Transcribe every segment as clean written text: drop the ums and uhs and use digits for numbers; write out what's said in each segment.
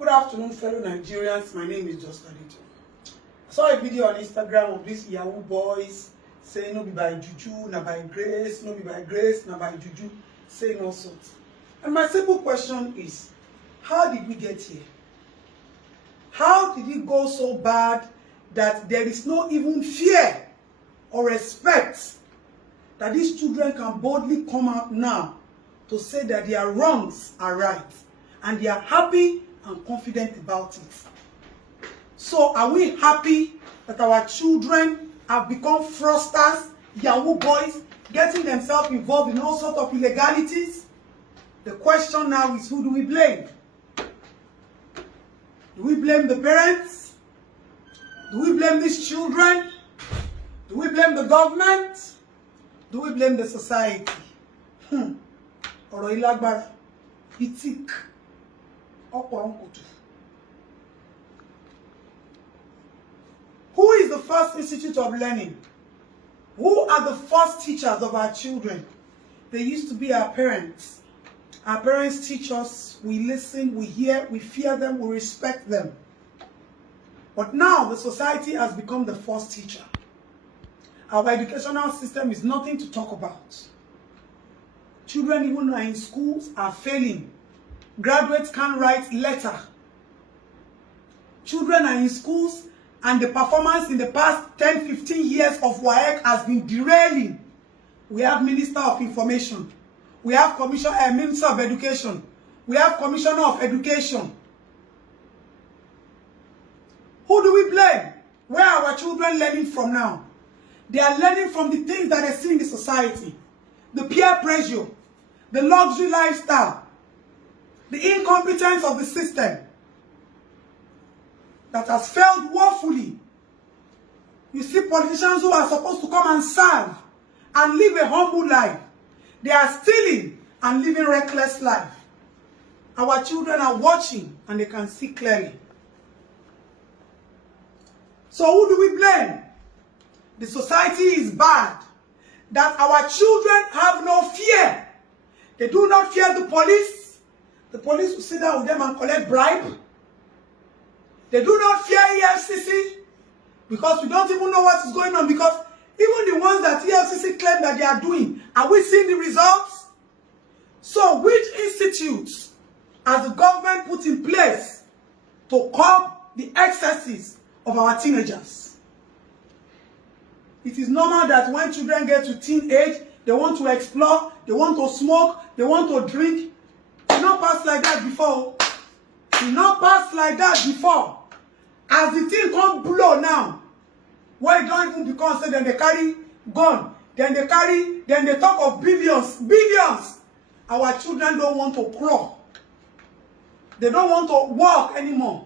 Good afternoon, fellow Nigerians. My name is just Adetoun. I saw a video on Instagram of these Yahoo boys saying no be by juju, na by grace, no be by grace, na by juju, saying all sorts. And my simple question is, how did we get here? How did it go so bad that there is no even fear or respect that these children can boldly come out now to say that their wrongs are right and they are happy and confident about it? So are we happy that our children have become fraudsters, Yahoo boys, getting themselves involved in all sorts of illegalities? The question now is, who do we blame? Do we blame the parents? Do we blame these children? Do we blame the government? Do we blame the society? Ọ̀rọ̀ ìlágbára, itik, ọ̀pọ̀lọpọ̀. Who is the first institute of learning? Who are the first teachers of our children? They used to be our parents. Our parents teach us, we listen, we hear, we fear them, we respect them. But now the society has become the first teacher. Our educational system is nothing to talk about. Children, even who are in schools, are failing. Graduates can't write letter. Children are in schools and the performance in the past 10, 15 years of WAEC has been derailing. We have Minister of Information. We have Minister of Education. We have Commissioner of Education. Who do we blame? Where are our children learning from now? They are learning from the things that they see in the society. The peer pressure, the luxury lifestyle, the incompetence of the system that has failed woefully. You see politicians who are supposed to come and serve and live a humble life. They are stealing and living a reckless life. Our children are watching and they can see clearly. So who do we blame? The society is bad. That our children have no fear. They do not fear the police. The police will sit down with them and collect bribe. They do not fear EFCC because we don't even know what is going on, because even the ones that EFCC claim that they are doing, are we seeing the results? So which institutes has the government put in place to curb the excesses of our teenagers? It is normal that when children get to teen age, they want to explore, they want to smoke, they want to drink. It did not pass like that before. It did not pass like that before. As the thing come blow now, where it don't even become, so then they carry gun, then they talk of billions. Our children don't want to crawl. They don't want to walk anymore.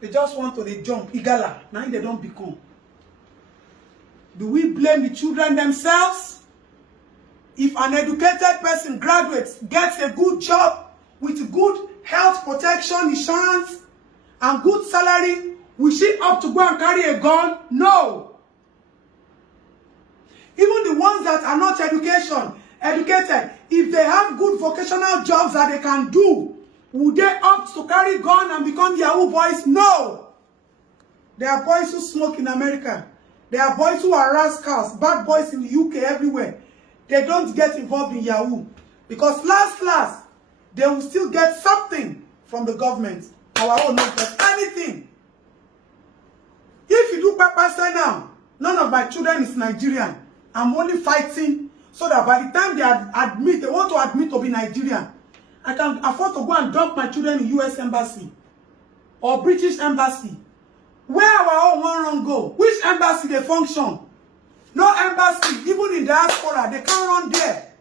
They just want to jump. Igala. Now they don't become. Do we blame the children themselves? If an educated person graduates, gets a good job with good health protection insurance and good salary, will she opt to go and carry a gun? No. Even the ones that are not educated, if they have good vocational jobs that they can do, would they opt to carry a gun and become Yahoo boys? No. There are boys who smoke in America. There are boys who are rascals, bad boys in the UK, everywhere. They don't get involved in Yahoo. Because last, they will still get something from the government. Our own not get anything. If you do pepper say now, none of my children is Nigerian. I'm only fighting so that by the time they want to admit to be Nigerian, I can afford to go and dump my children in US Embassy or British Embassy. Where our own one go? Which embassy they function? No embassy, even in diaspora, they can't run there.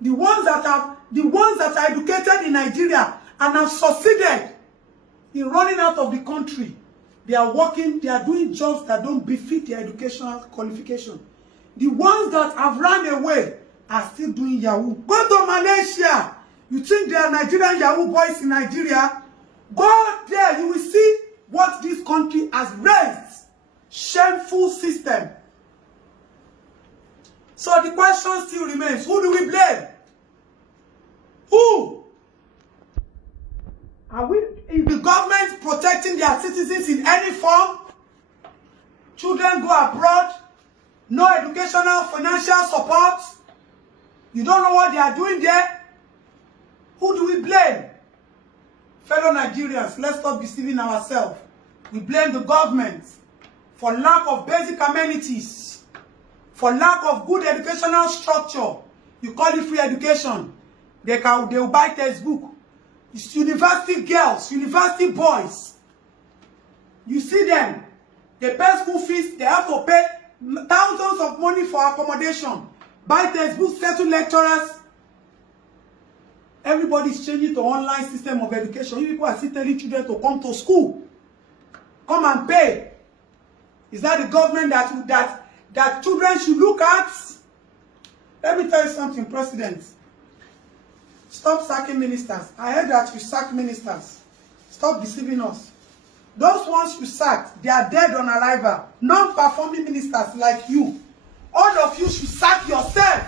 The ones that are educated in Nigeria and have succeeded in running out of the country, they are working, they are doing jobs that don't befit their educational qualification. The ones that have run away are still doing Yahoo. Go to Malaysia. You think there are Nigerian Yahoo boys in Nigeria? Go there, you will see what this country has raised. Shameful system. So the question still remains, who do we blame? Who? Is the government protecting their citizens in any form? Children go abroad, no educational, financial support. You don't know what they are doing there. Who do we blame? Fellow Nigerians, let's stop deceiving ourselves. We blame the government for lack of basic amenities, for lack of good educational structure. You call it free education. They will buy textbook. It's university girls, university boys. You see them. They pay school fees. They have to pay thousands of money for accommodation. Buy textbooks, settle lecturers. Everybody is changing to online system of education. You people are still telling children to come to school. Come and pay. Is that the government that children should look at? Let me tell you something, President. Stop sacking ministers. I heard that you sack ministers. Stop deceiving us. Those ones you sacked, they are dead on arrival. Non-performing ministers like you. All of you should sack yourself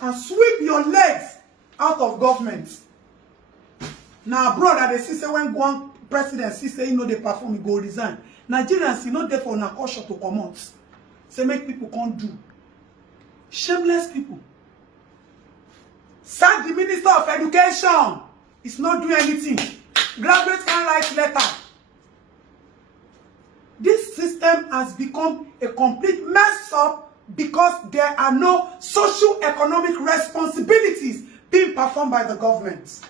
and sweep your legs out of government. Now, brother, they say when one president say you know they perform, he go resign. Nigerians, you know, they for a caution to come out. Say make people can't do. Shameless people. Sack the Minister of Education. It's not doing anything. Graduates can't write letter. This system has become a complete mess up because there are no socio-economic responsibilities being performed by the government.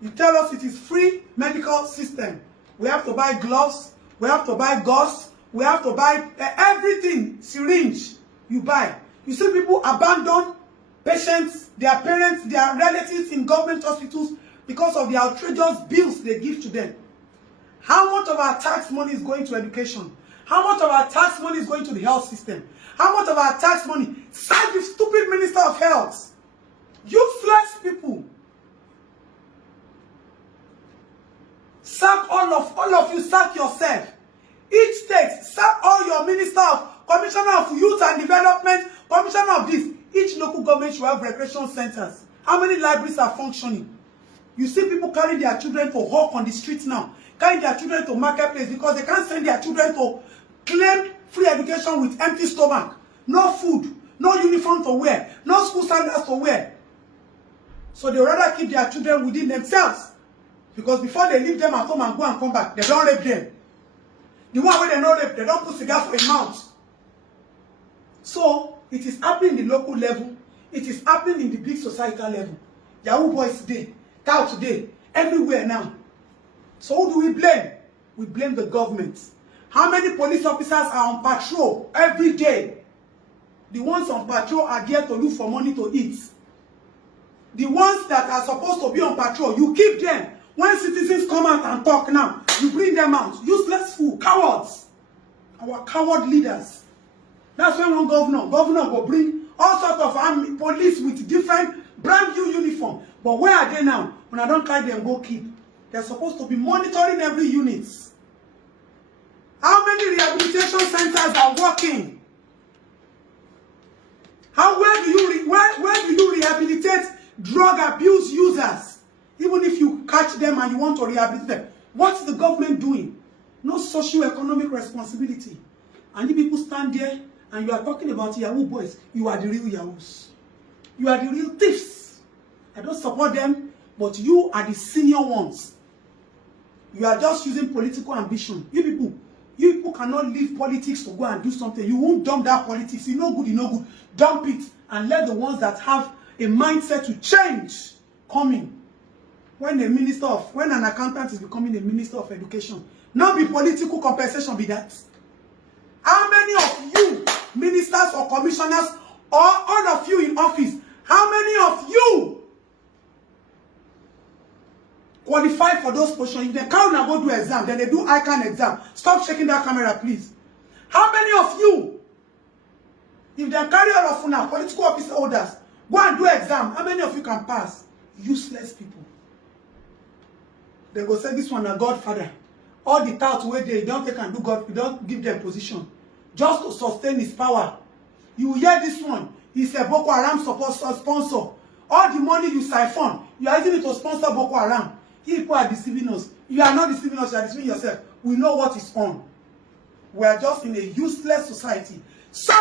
You tell us it is free medical system. We have to buy gloves. We have to buy gauze. We have to buy everything. Syringe. You buy. You see people abandon patients, their parents, their relatives in government hospitals because of the outrageous bills they give to them. How much of our tax money is going to education? How much of our tax money is going to the health system? How much of our tax money? Sack the stupid Minister of Health. Useless people. Sack all of you, sack yourself. Each state, sack all your minister of, commissioner of youth and development, commissioner of this. Each local government should have recreation centers. How many libraries are functioning? You see people carry their children to hawk on the streets now. Carry their children to marketplace because they can't send their children to claim free education with empty stomach. No food, no uniform to wear, no school sandals to wear. So they rather keep their children within themselves. Because before they leave them at home and go and come back, they don't rape them. The one where they don't rape, they don't put cigar for a mouth. So it is happening in the local level. It is happening in the big societal level. Yahoo boys today, cow today, everywhere now. So who do we blame? We blame the government. How many police officers are on patrol every day? The ones on patrol are there to look for money to eat. The ones that are supposed to be on patrol, you keep them. When citizens come out and talk now, you bring them out. Useless fool, cowards. Our coward leaders. That's when one governor will bring all sorts of army, police with different brand new uniform. But where are they now? When I don't carry them, go keep. They're supposed to be monitoring every unit. How many rehabilitation centers are working? Where do you rehabilitate drug abuse users? Even if you catch them and you want to rehabilitate them, what's the government doing? No socio-economic responsibility. And you people stand there and you are talking about Yahoo boys. You are the real Yahoos. You are the real thieves. I don't support them, but you are the senior ones. You are just using political ambition. You people cannot leave politics to go and do something. You won't dump that politics. You know good. Dump it and let the ones that have a mindset to change come in. When an accountant is becoming a minister of education, not be political compensation be that. How many of you ministers or commissioners or all of you in office, how many of you qualify for those positions? If they can't go do exam, then they do ICANN exam. Stop shaking that camera, please. How many of you, if they carry all of you now, political office holders, go and do exam, how many of you can pass? Useless people. They go say this one a godfather. All the touts where they don't take and do God, you don't give them position. Just to sustain his power. You hear this one. He's a Boko Haram sponsor. All the money you siphon, you are using it to sponsor Boko Haram. People are deceiving us. You are not deceiving us, you are deceiving yourself. We know what is on. We are just in a useless society. So,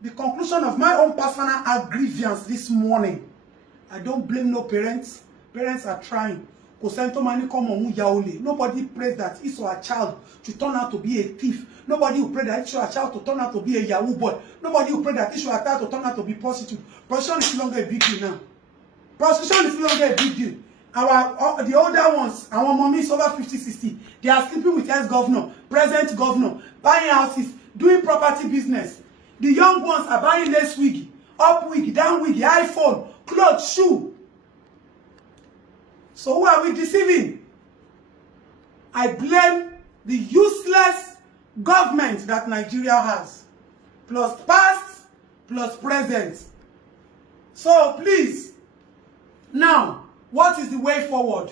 the conclusion of my own personal grievance this morning, I don't blame no parents. Parents are trying. Nobody prays that his or her child to turn out to be a thief. Nobody will pray that his or her child to turn out to be a Yahoo boy. Nobody will pray that his or her child to turn out to be prostitute. Prostitution is no longer a big deal now. Prostitution is no longer a big deal. The older ones, our mommies over 50, 60, they are sleeping with ex-governor, present governor, buying houses, doing property business. The young ones are buying lace wig, up wig, down wig, iPhone, clothes, shoe. So who are we deceiving? I blame the useless government that Nigeria has, plus past, plus present. So please, now, what is the way forward?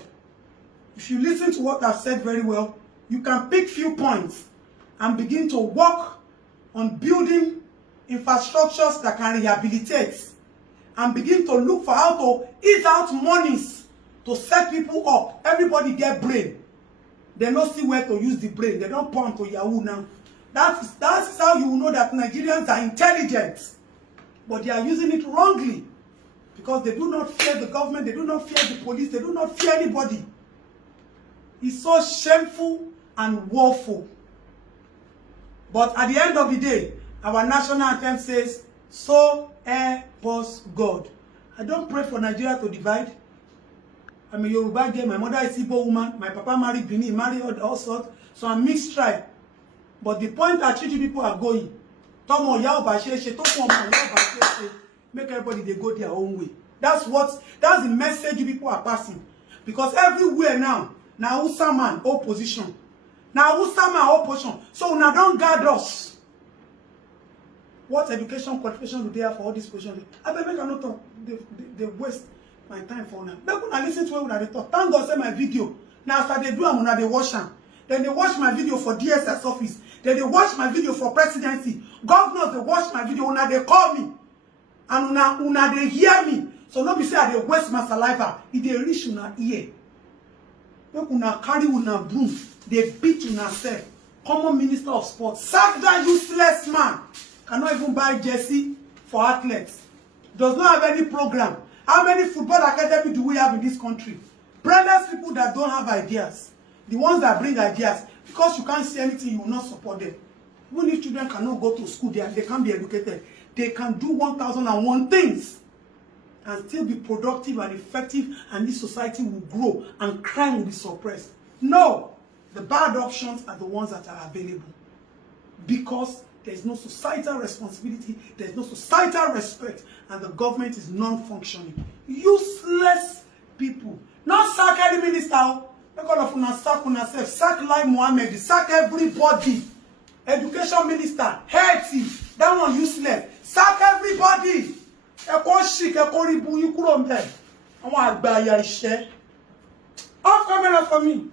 If you listen to what I've said very well, you can pick few points and begin to work on building infrastructures that can rehabilitate and begin to look for how to ease out monies to set people up. Everybody get brain. They don't see where to use the brain. They don't point to Yahoo now. That is how you will know that Nigerians are intelligent. But they are using it wrongly. Because they do not fear the government, they do not fear the police, they do not fear anybody. It's so shameful and woeful. But at the end of the day, our national anthem says, "So help us God." I don't pray for Nigeria to divide. I'm a Yoruba girl, my mother is Igbo woman, my papa married Benin, married all sorts, so I'm mixed tribe. But the point at which people are going, make everybody they go their own way. That's the message people are passing. Because everywhere now Usa man opposition. Now Usa man opposition. So now don't guard us. What education qualification do they have for all this position? I bet I not talk. They waste my time for now. Make una listen to what they talk. Thank God say my video. Now after they do am una they watch am. Then they watch my video for DSS office. Then they watch my video for presidency. Governors they watch my video. Una they call me. And una they hear me. So not be say I dey waste my saliva. If they reach una ear. Make una carry una broom. They beat una self. Common Minister of Sports. Sack that useless man. Cannot even buy jersey for athletes. Does not have any program. How many football academy do we have in this country? Brainless people that don't have ideas. The ones that bring ideas. Because you can't see anything, you will not support them. Even if children cannot go to school, they can't be educated. They can do 1001 things and still be productive and effective, and this society will grow and crime will be suppressed. No, the bad options are the ones that are available. Because there's no societal responsibility, there's no societal respect, and the government is non-functioning. Useless people. Not sack any minister. Because of una sack una self, sack Lai Mohammed, sack everybody. Education minister, health, that one useless. Sack everybody. Eko shik, eko ribu, you kuro mbe. Àwọn àgbà ya iṣẹ́. Off camera for me.